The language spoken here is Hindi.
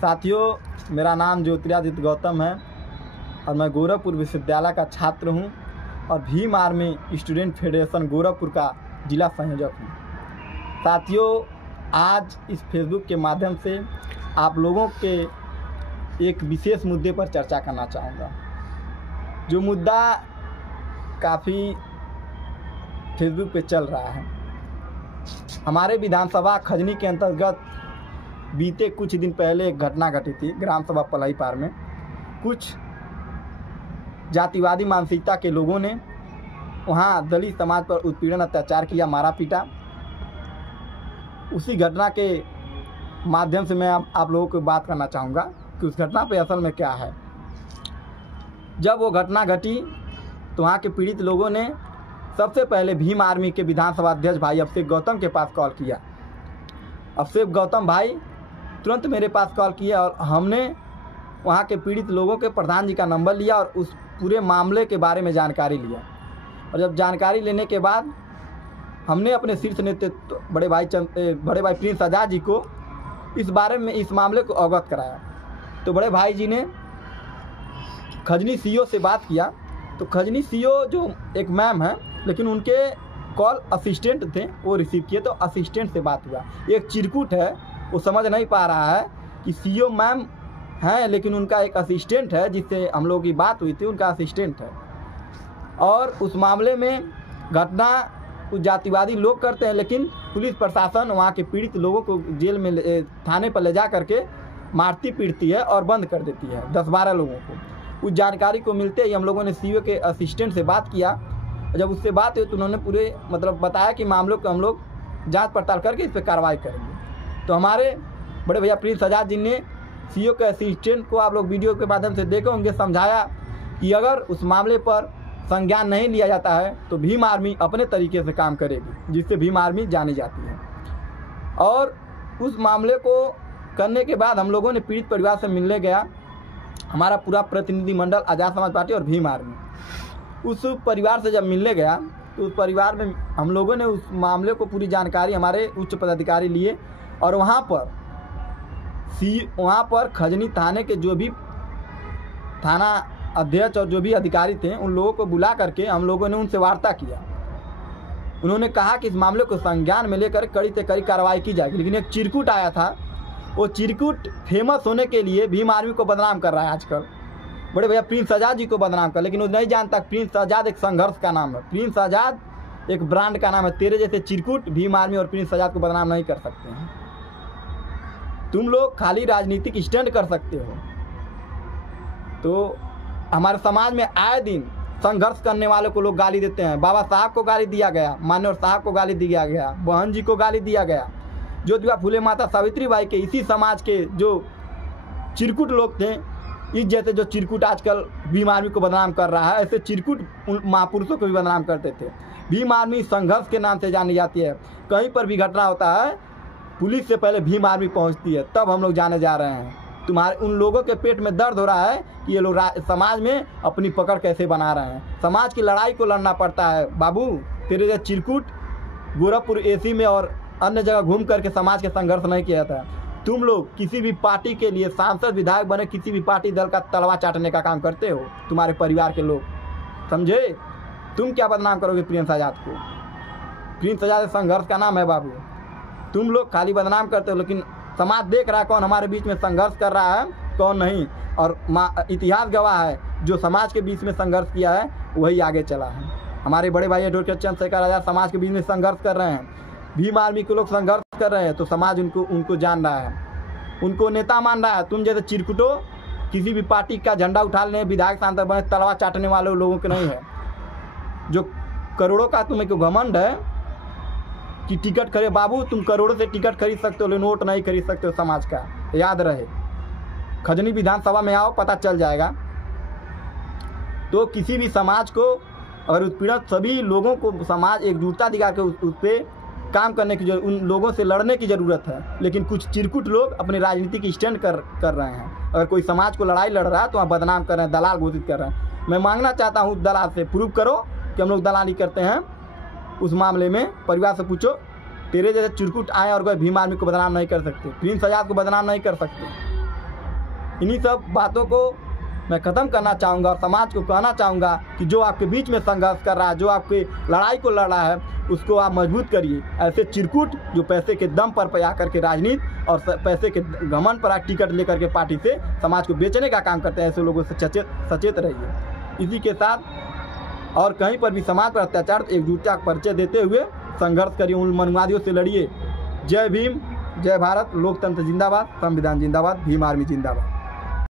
साथियों, मेरा नाम ज्योतिरादित्य गौतम है और मैं गोरखपुर विश्वविद्यालय का छात्र हूं और Bhim army student federation Gorakhpur का जिला संयोजक हूं। साथियों, आज इस फेसबुक के माध्यम से आप लोगों के एक विशेष मुद्दे पर चर्चा करना चाहूँगा। जो मुद्दा काफ़ी फेसबुक पे चल रहा है। हमारे विधानसभा खजनी के अंतर्गत बीते कुछ दिन पहले एक घटना घटी थी ग्राम सभा पलईपार में। कुछ जातिवादी मानसिकता के लोगों ने वहां दलित समाज पर उत्पीड़न अत्याचार किया, मारा पीटा। उसी घटना के माध्यम से मैं आप लोगों को बात करना चाहूँगा कि उस घटना पे असल में क्या है। जब वो घटना घटी तो वहाँ के पीड़ित लोगों ने सबसे पहले भीम आर्मी के विधानसभा अध्यक्ष भाई अभिषेक गौतम के पास कॉल किया। अभिषेक गौतम भाई तुरंत मेरे पास कॉल किया और हमने वहाँ के पीड़ित लोगों के प्रधान जी का नंबर लिया और उस पूरे मामले के बारे में जानकारी लिया। और जब जानकारी लेने के बाद हमने अपने शीर्ष नेतृत्व बड़े भाई प्रिंस आजाद जी को इस बारे में, इस मामले को अवगत कराया। तो बड़े भाई जी ने खजनी सीओ से बात किया। तो खजनी सीओ जो एक मैम है, लेकिन उनके कॉल असिस्टेंट थे, वो रिसीव किए। तो असिस्टेंट से बात हुआ। एक चिरकुट है, वो समझ नहीं पा रहा है कि सीओ मैम हैं, लेकिन उनका एक असिस्टेंट है जिससे हम लोगों की बात हुई थी, उनका असिस्टेंट है। और उस मामले में घटना कुछ जातिवादी लोग करते हैं, लेकिन पुलिस प्रशासन वहाँ के पीड़ित लोगों को जेल में थाने पर ले जा करके मारती पीटती है और बंद कर देती है 10-12 लोगों को। उस जानकारी को मिलते ही हम लोगों ने सीओ के असिस्टेंट से बात किया। जब उससे बात हुई तो उन्होंने पूरे बताया कि मामलों को हम लोग जांच पड़ताल करके इस पर कार्रवाई करेंगे। तो हमारे बड़े भैया प्रिंस आजाद जी ने सीओ के असिस्टेंट को, आप लोग वीडियो के माध्यम से देखे होंगे, समझाया कि अगर उस मामले पर संज्ञान नहीं लिया जाता है तो भीम आर्मी अपने तरीके से काम करेगी, जिससे भीम आर्मी जानी जाती है। और उस मामले को करने के बाद हम लोगों ने पीड़ित परिवार से मिलने गया, हमारा पूरा प्रतिनिधिमंडल आज़ाद समाज पार्टी और भीम आर्मी। उस परिवार से जब मिलने गया तो उस परिवार में हम लोगों ने उस मामले को पूरी जानकारी हमारे उच्च पदाधिकारी लिए और वहाँ पर खजनी थाने के जो भी थाना अध्यक्ष और जो भी अधिकारी थे, उन लोगों को बुला करके हम लोगों ने उनसे वार्ता किया। उन्होंने कहा कि इस मामले को संज्ञान में लेकर कड़ी से कड़ी कार्रवाई की जाएगी। लेकिन एक चिरकुट आया था, वो चिरकुट फेमस होने के लिए भीम आर्मी को बदनाम कर रहा है आजकल। बड़े भैया प्रिंस आजाद जी को बदनाम कर, लेकिन वो नहीं जानता प्रिंस आजाद एक संघर्ष का नाम है, प्रिंस आजाद एक ब्रांड का नाम है। तेरे जैसे चिरकुट भीम आर्मी और प्रिंस आजाद को बदनाम नहीं कर सकते हैं। तुम लोग खाली राजनीतिक स्टंट कर सकते हो। तो हमारे समाज में आए दिन संघर्ष करने वालों को लोग गाली देते हैं। बाबा साहब को गाली दिया गया, मान्यवर साहब को गाली दिया गया, बहन जी को गाली दिया गया। ज्योतिबा फुले माता सावित्री बाई के इसी समाज के जो चिरकुट लोग थे, इस जैसे जो चिरकुट आजकल भीम आर्मी को बदनाम कर रहा है, ऐसे चिरकुट महापुरुषों को भी बदनाम करते थे। भीम आर्मी संघर्ष के नाम से जानी जाती है। कहीं पर भी घटना होता है, पुलिस से पहले भीम आर्मी पहुंचती है, तब हम लोग जाने जा रहे हैं। तुम्हारे उन लोगों के पेट में दर्द हो रहा है कि ये लोग समाज में अपनी पकड़ कैसे बना रहे हैं। समाज की लड़ाई को लड़ना पड़ता है। बाबू, तेरे जैसे चिरकुट गोरखपुर एसी में और अन्य जगह घूम करके समाज के संघर्ष नहीं किया था। तुम लोग किसी भी पार्टी के लिए सांसद विधायक बने, किसी भी पार्टी दल का तलवा चाटने का काम करते हो, तुम्हारे परिवार के लोग, समझे? तुम क्या बदनाम करोगे प्रिंस आजाद को? प्रिंस आजाद संघर्ष का नाम है बाबू। तुम लोग खाली बदनाम करते हो, लेकिन समाज देख रहा है कौन हमारे बीच में संघर्ष कर रहा है, कौन नहीं। और इतिहास गवाह है, जो समाज के बीच में संघर्ष किया है वही आगे चला है। हमारे बड़े भाई डॉक्टर चंद्रशेखर आजाद समाज के बीच में संघर्ष कर रहे हैं, भीम आर्मी के लोग संघर्ष कर रहे हैं, तो समाज उनको जान रहा है, उनको नेता मान रहा है। तुम जैसे चिरकुटो किसी भी पार्टी का झंडा उठा लेने, विधायक सांसद बने, तलवा चाटने वाले लोगों के नहीं है। जो करोड़ों का तुम्हें क्यों घमंड है कि टिकट खरीद, बाबू तुम करोड़ों से टिकट खरीद सकते हो, लेकिन नोट नहीं खरीद सकते हो समाज का, याद रहे। खजनी विधानसभा में आओ, पता चल जाएगा। तो किसी भी समाज को अगर उत्पीड़ित सभी लोगों को समाज एकजुटता दिखा के उस पर काम करने की उन लोगों से लड़ने की ज़रूरत है। लेकिन कुछ चिरकुट लोग अपने राजनीतिक स्टैंड कर रहे हैं। अगर कोई समाज को लड़ाई लड़ रहा है तो वहाँ बदनाम कर रहे हैं, दलाल घोषित कर रहे हैं। मैं मांगना चाहता हूँ दलाल से, प्रूव करो कि हम लोग दलाली करते हैं। उस मामले में परिवार से पूछो, तेरे जैसे चिरकुट आए और कोई भीम आर्मी को बदनाम नहीं कर सकते, प्रिंस आजाद को बदनाम नहीं कर सकते। इन्हीं सब बातों को मैं ख़त्म करना चाहूँगा और समाज को कहना चाहूँगा कि जो आपके बीच में संघर्ष कर रहा है, जो आपके लड़ाई को लड़ रहा है, उसको आप मजबूत करिए। ऐसे चिरकुट जो पैसे के दम पर आकर के राजनीति और पैसे के घमंड पर टिकट लेकर के पार्टी से समाज को बेचने का काम करते हैं, ऐसे लोगों से सचेत रहिए। इसी के साथ और कहीं पर भी समाज पर अत्याचार एकजुटता का परिचय देते हुए संघर्ष करिए, उन मनमादियों से लड़िए। जय भीम, जय भारत, लोकतंत्र जिंदाबाद, संविधान जिंदाबाद, भीम आर्मी जिंदाबाद।